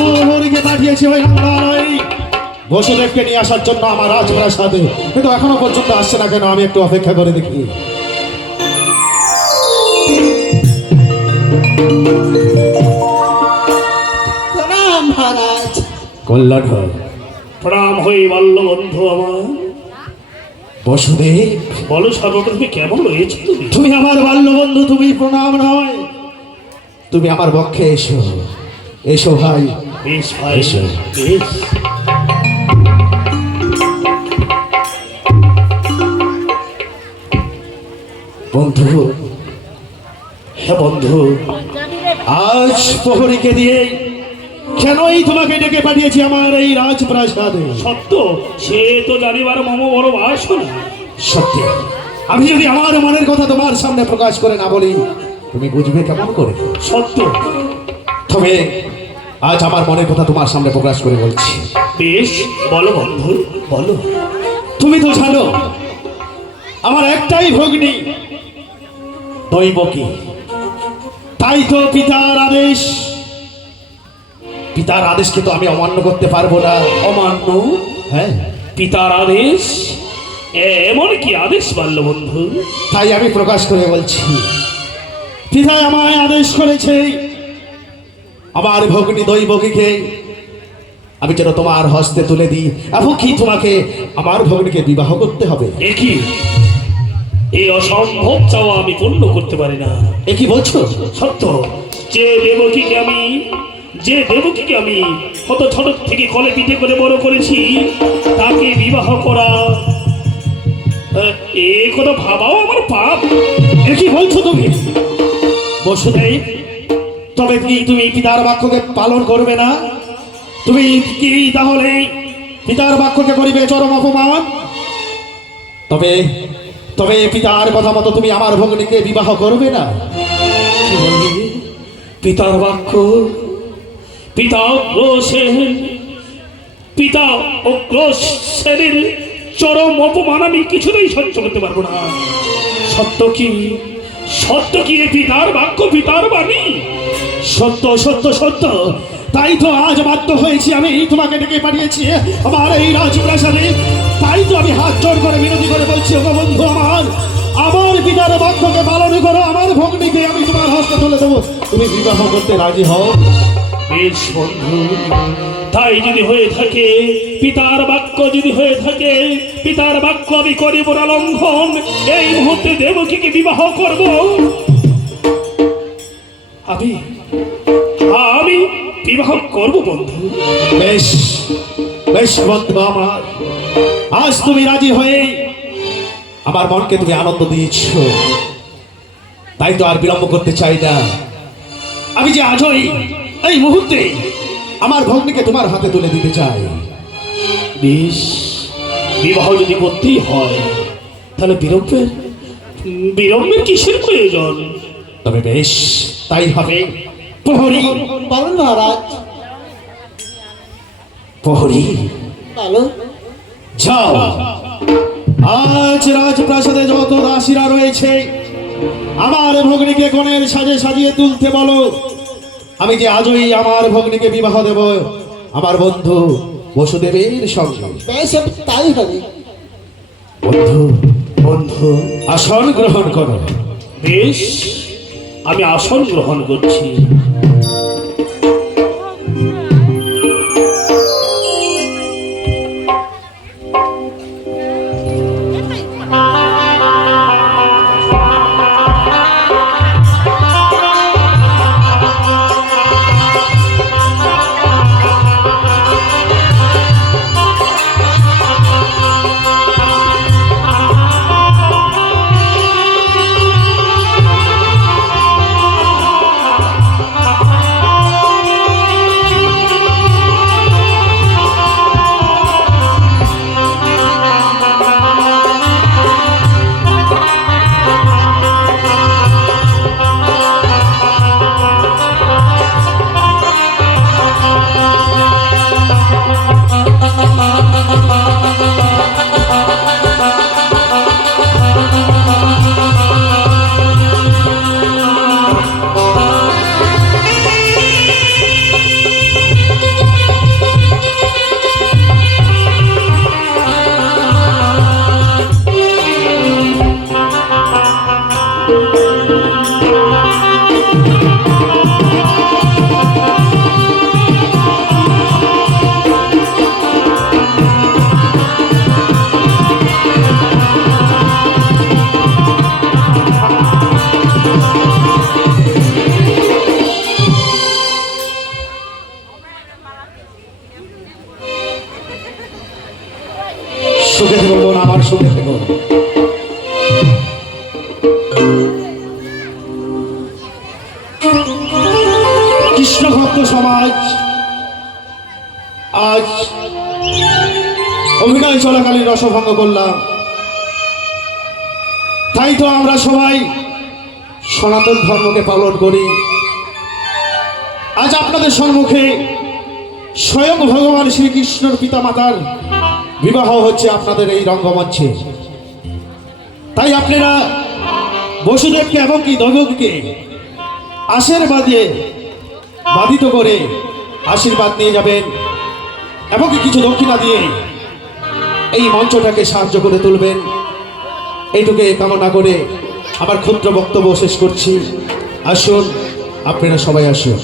প্রহরীকে পাঠিয়েছি ওই রামলাল বসুদেবকে নিয়ে আসার জন্য আমার রাজপ্রাসাদে, কিন্তু এখনো পর্যন্ত আসছে না কেন? আমি একটু অপেক্ষা করে দেখি। প্রণাম মহারাজ। কল্যাণ হোক। প্রণাম হই বাল্য বন্ধু আমার। বসুদেব, বলো সর্বপ্রথমে কেমন রয়েছে তুমি? তুমি আমার বাল্য বন্ধু, তুমি প্রণাম নয়, তুমি আমার পক্ষে এসো। এসো ভাই। বেশ ভাই, এসো। বেশ। বন্ধু, হ্যাঁ বন্ধু, আজ প্রহরীকে দিয়ে কেনই তোমাকে ডেকে পাঠিয়েছি আমার এই রাজপ্রাসাদে? সত্য সে তো জানিবার মম বড় বাসনা। সত্যি, আমি যদি আমার মনের কথা তোমার সামনে প্রকাশ করে না বলি, তুমি বুঝবে কেমন করে? সত্য। তবে আজ আমার মনের কথা তোমার সামনে প্রকাশ করে বলছি। বেশ, বলো বন্ধু, বলো। তুমি তো জানো আমার একটাই ভগ্নী দৈবকী, তাই তো পিতার আদেশকে তো আমি অমান্য করতে পারবো না। অমান্য? হ্যাঁ, পিতার আদেশ? এমন কি আদেশ বাল্য বন্ধু? তাই আমি প্রকাশ করে বলছি, পিতা আমায় আদেশ করেছে আমার ভগ্নী দৈবকীকে আমি যেন তোমার হস্তে তুলে দিই, এমনকি তোমাকে আমার ভগ্নীকে বিবাহ করতে হবে। একই এই অসম্ভব চাওয়া আমি পূর্ণ করতে পারি না। এ কি বলছো? সত্য, যে দেবকীকে আমি কত ছোট থেকে কলে পিঠে করে বড় করেছি, তাকে বিবাহ করা এ কথা ভাবাও আমার পাপ। এ কি বলছো তুমি? বসুদেব, তবে কি তুমি পিতার বাক্যকে পালন করবে না? তুমি কি তাহলে পিতার বাক্যকে করিবে চরম অপমান? তবে তবে পিতার কথা মতো তুমি আমার ভগ্নীকে বিবাহ করবে না? কি বললি? পিতার বাক্য? পিতা অগ্রসেনের চরম অপমান আমি কিছুতেই সহ্য করতে পারবো না। সত্য কি এ পিতার বাক্য, পিতার বাণী? সত্য সত্য সত্য, তাই তো আজ বাধ্য হয়েছি আমি তোমাকে ডেকে পাঠিয়েছি আমার এই রাজপ্রাসাদে। তাই তো আমি হাত জোড় করে বিনতি করে বলছি, ওগো বন্ধু আমার পিতার বাক্যকে পালন করো, আমার ভগ্নীকে আমি তোমার হস্তে তুলে দেবো, তুমি বিবাহ করতে রাজি হও। বেশ বন্ধু, তাই যদি হয়ে থাকে, পিতার বাক্য যদি হয়ে থাকে, পিতার বাক্য আমি করিব না লঙ্ঘন। এই মুহূর্তে দেবকীকে বিবাহ করব। আমি বিবাহ করব বন্ধু। বেশ বেশ বন্ধু আমার, আজ তুমি রাজি হয়ে আমার মনকে তুমি আনন্দ দিয়েছ, তাই তো আর বিলম্ব করতে চাই না। আমি যে আজই এই মুহূর্তে আমার ভগ্নীকে তোমার হাতে তুলে দিতে চাই। বেশ, বিবাহ যদি করতেই হয় তাহলে বিলম্বের কিসের প্রয়োজন? তবে বেশ, তাই হবে। প্রহরী, বলুন মহারাজ। প্রহরী বলো। যাও, আজ রাজপ্রাসাদে যত দাসীরা রয়েছে আমার ভগ্নীকে কনের সাজে সাজিয়ে তুলতে বলো। আমি যে আজই আমার ভগ্নীকে বিবাহ দেব আমার বন্ধু বসুদেবের সঙ্গে। বেশ, তাই হবে। বন্ধু, আসন গ্রহণ করো। বেশ, আমি আসন গ্রহণ করছি। সুখে থেকো বোন, আমার সুখে থেকো। কৃষ্ণ ভক্ত সমাজ আজ অভিনয় চলাকালীন রসভঙ্গ করলাম, তাই তো আমরা সবাই সনাতন ধর্মকে পালন করি। আজ আপনাদের সম্মুখে স্বয়ং ভগবান শ্রীকৃষ্ণর পিতামাতার বিবাহ হচ্ছে আপনাদের এই রঙ্গমঞ্চে। তাই আপনারা বসুদেবকে এবং কি দেবকীকে আশীর্বাদে বাধিত করে আশীর্বাদ নিয়ে যাবেন এবং কি কিছু দক্ষিণা দিয়ে এই মঞ্চটাকে সাহায্য করে তুলবেন, এইটুকু কামনা করে আমার ক্ষুদ্র বক্তব্য শেষ করছি। আসুন, আপনারা সবাই আসুন।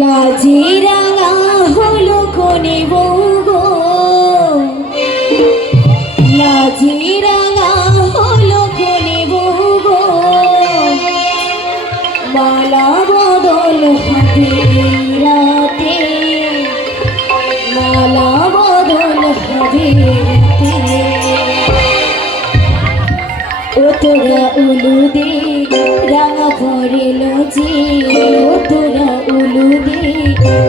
লাজে রাঙা হলো কোনে বউ গো, লাজে রাঙা হলো কোনে বউ গো, মালা বদল হবে রাতে, মালা বদল হবে রাতে। ও তোরা উলু দে রাঙা পরেল যে, ও তোরা উলু দে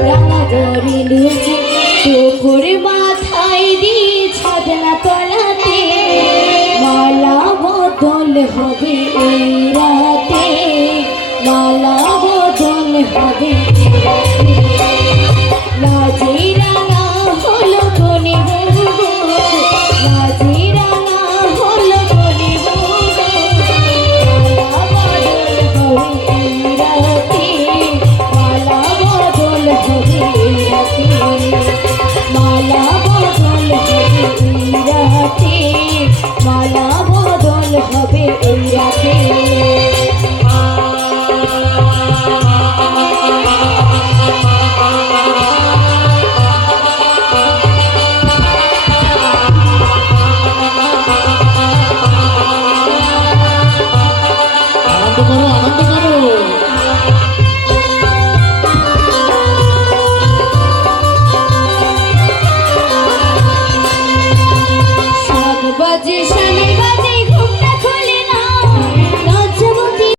রাঙা পরেল যে, তোর মাথায় দিয়ে ছাদনা তলাতে, মালা বদল হবে ওই রাতে, মালা বদল হবে রাতে। লাজে রাঙা হলো কোনে বউ গো, লাজে রাঙা হলো কোনে বউ গো, মালা বদল হবে রাতে, মালা বদল হবে রাতে, মালা বদল হবে রাতে, মালা বদল হবে রাতে।